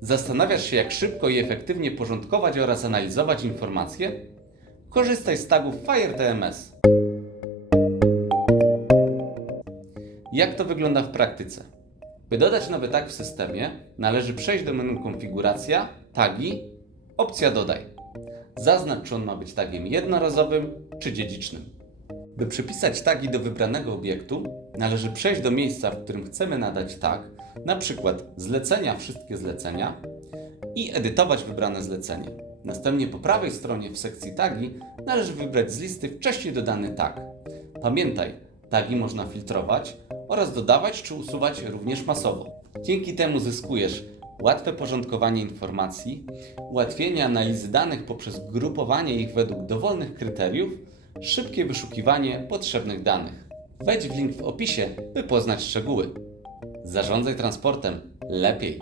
Zastanawiasz się, jak szybko i efektywnie porządkować oraz analizować informacje? Korzystaj z tagów FireTMS. Jak to wygląda w praktyce? By dodać nowy tag w systemie, należy przejść do menu Konfiguracja, Tagi, opcja Dodaj. Zaznacz, czy on ma być tagiem jednorazowym czy dziedzicznym. By przypisać tagi do wybranego obiektu, należy przejść do miejsca, w którym chcemy nadać tag, na przykład zlecenia wszystkie zlecenia i edytować wybrane zlecenie. Następnie po prawej stronie w sekcji tagi należy wybrać z listy wcześniej dodany tag. Pamiętaj, tagi można filtrować oraz dodawać czy usuwać również masowo. Dzięki temu zyskujesz łatwe porządkowanie informacji, ułatwienie analizy danych poprzez grupowanie ich według dowolnych kryteriów, szybkie wyszukiwanie potrzebnych danych. Wejdź w link w opisie, by poznać szczegóły. Zarządzaj transportem lepiej.